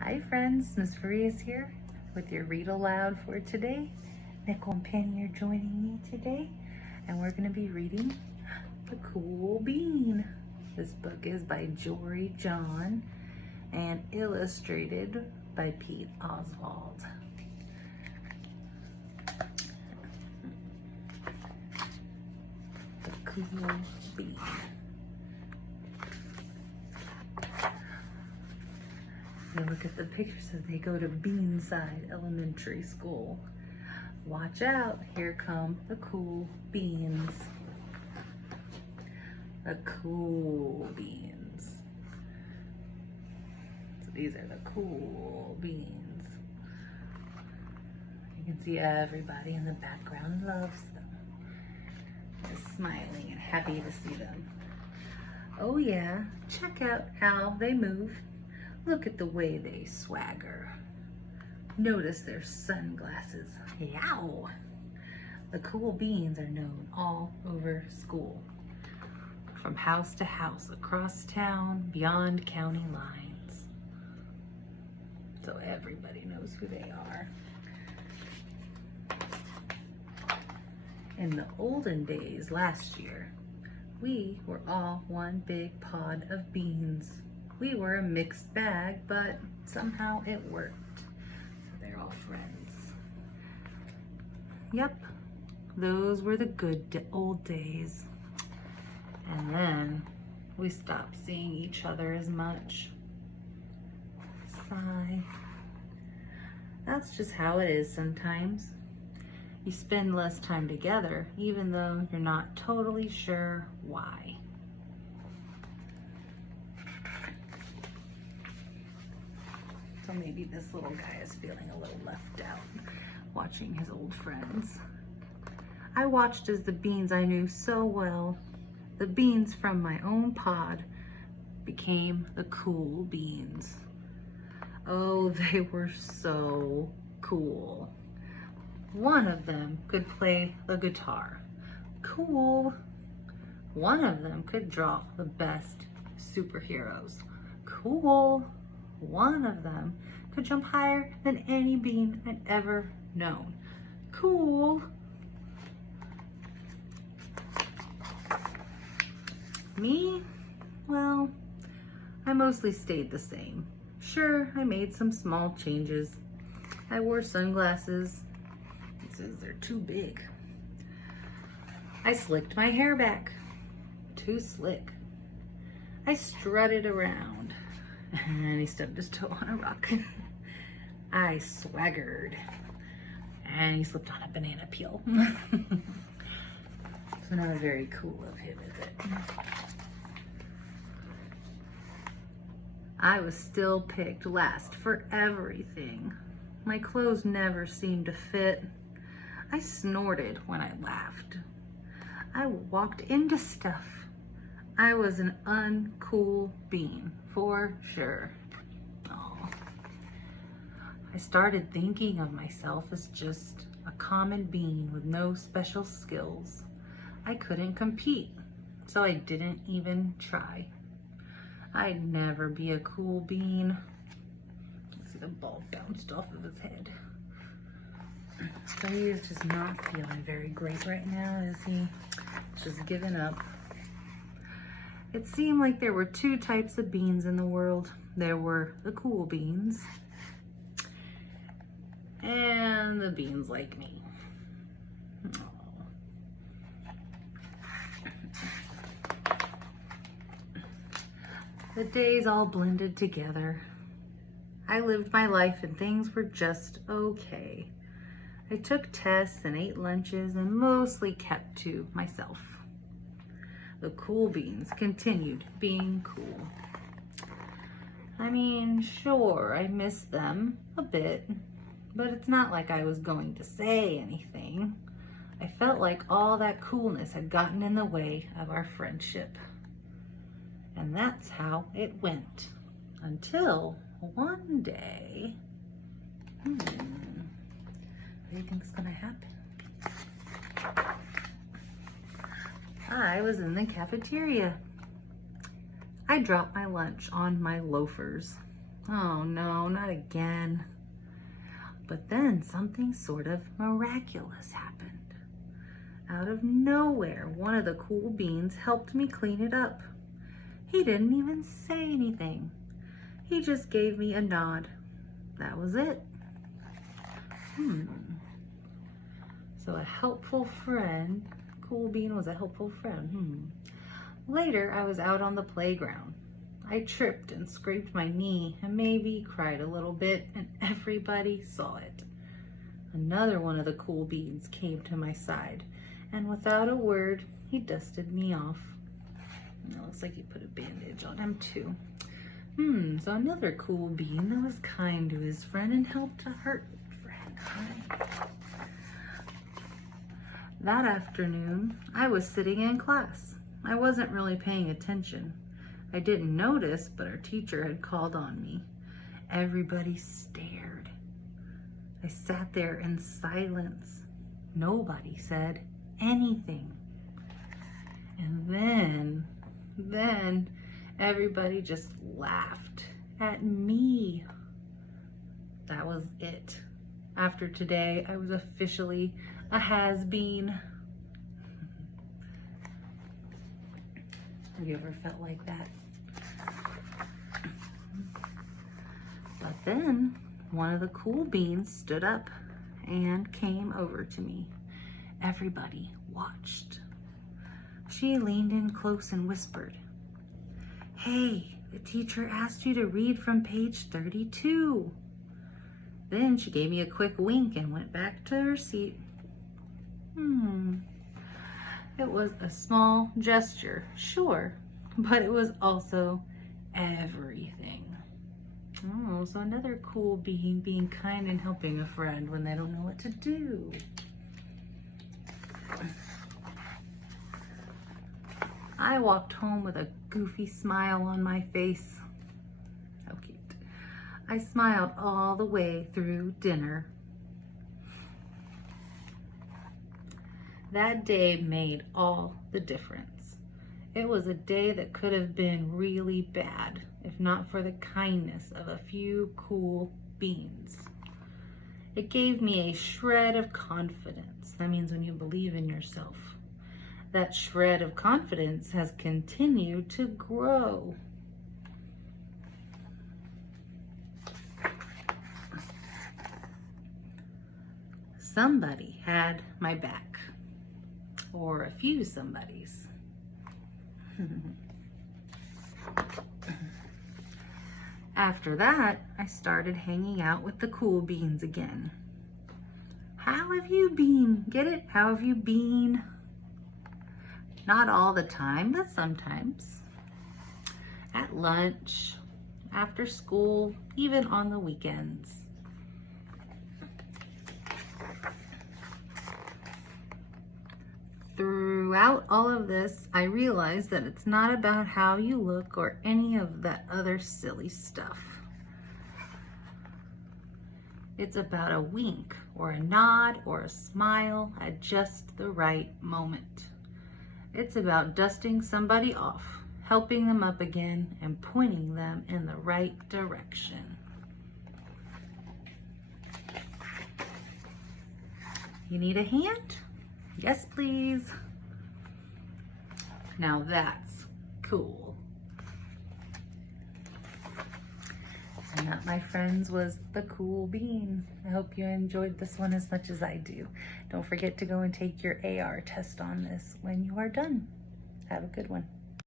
Hi friends, Miss Maria's here with your Read Aloud for today. Nicole and Penny are joining me today, and we're going to be reading The Cool Bean. This book is by Jory John and illustrated by Pete Oswald. The Cool Bean. They look at the pictures as they go to Beanside Elementary School. Watch out, here come the cool beans. The cool beans. So these are the cool beans. You can see everybody in the background loves them. They're smiling and happy to see them. Oh yeah, check out how they move. Look at the way they swagger. Notice their sunglasses. Yow! The cool beans are known all over school. From house to house, across town, beyond county lines. So everybody knows who they are. In the olden days, last year, we were all one big pod of beans. We were a mixed bag, but somehow it worked. So they're all friends. Yep, those were the good old days. And then we stopped seeing each other as much. Sigh. That's just how it is sometimes. You spend less time together, even though you're not totally sure why. So maybe this little guy is feeling a little left out, watching his old friends. I watched as the beans I knew so well, the beans from my own pod, became the cool beans. Oh, they were so cool. One of them could play the guitar. Cool. One of them could draw the best superheroes. Cool. One of them could jump higher than any bean I'd ever known. Cool. Me? Well, I mostly stayed the same. Sure, I made some small changes. I wore sunglasses. It says they're too big. I slicked my hair back. Too slick. I strutted around. And he stubbed his toe on a rock. I swaggered. And he slipped on a banana peel. So not very cool of him, is it? I was still picked last for everything. My clothes never seemed to fit. I snorted when I laughed. I walked into stuff. I was an uncool bean, for sure. Oh. I started thinking of myself as just a common bean with no special skills. I couldn't compete, so I didn't even try. I'd never be a cool bean. See, the ball bounced off of his head. So he is just not feeling very great right now, is he? Just giving up. It seemed like there were two types of beans in the world. There were the cool beans and the beans like me. The days all blended together. I lived my life and things were just okay. I took tests and ate lunches and mostly kept to myself. The cool beans continued being cool. I mean, sure, I missed them a bit, but it's not like I was going to say anything. I felt like all that coolness had gotten in the way of our friendship. And that's how it went. Until one day, what do you think is gonna happen? I was in the cafeteria. I dropped my lunch on my loafers. Oh no, not again. But then something sort of miraculous happened. Out of nowhere, one of the cool beans helped me clean it up. He didn't even say anything. He just gave me a nod. That was it. So a helpful friend. Cool bean was a helpful friend. Later, I was out on the playground. I tripped and scraped my knee and maybe cried a little bit, and everybody saw it. Another one of the cool beans came to my side, and without a word, he dusted me off. It looks like he put a bandage on him too. So another cool bean that was kind to his friend and helped a hurt friend. That afternoon, I was sitting in class. I wasn't really paying attention. I didn't notice, but our teacher had called on me. Everybody stared. I sat there in silence. Nobody said anything. And then everybody just laughed at me. That was it. After today, I was officially a has-been. Have you ever felt like that? But then one of the cool beans stood up and came over to me. Everybody watched. She leaned in close and whispered, "Hey, the teacher asked you to read from page 32. Then she gave me a quick wink and went back to her seat. It was a small gesture, sure, but it was also everything. Oh, so another cool bean being kind and helping a friend when they don't know what to do. I walked home with a goofy smile on my face. How cute. I smiled all the way through dinner. That day made all the difference. It was a day that could have been really bad if not for the kindness of a few cool beans. It gave me a shred of confidence. That means when you believe in yourself. That shred of confidence has continued to grow. Somebody had my back, or a few somebodies. After that, I started hanging out with the cool beans again. How have you been? Get it? How have you been? Not all the time, but sometimes. At lunch, after school, even on the weekends. Throughout all of this, I realized that it's not about how you look or any of that other silly stuff. It's about a wink or a nod or a smile at just the right moment. It's about dusting somebody off, helping them up again, and pointing them in the right direction. You need a hand? Yes, please. Now that's cool. And that, my friends, was the cool bean. I hope you enjoyed this one as much as I do. Don't forget to go and take your AR test on this when you are done. Have a good one.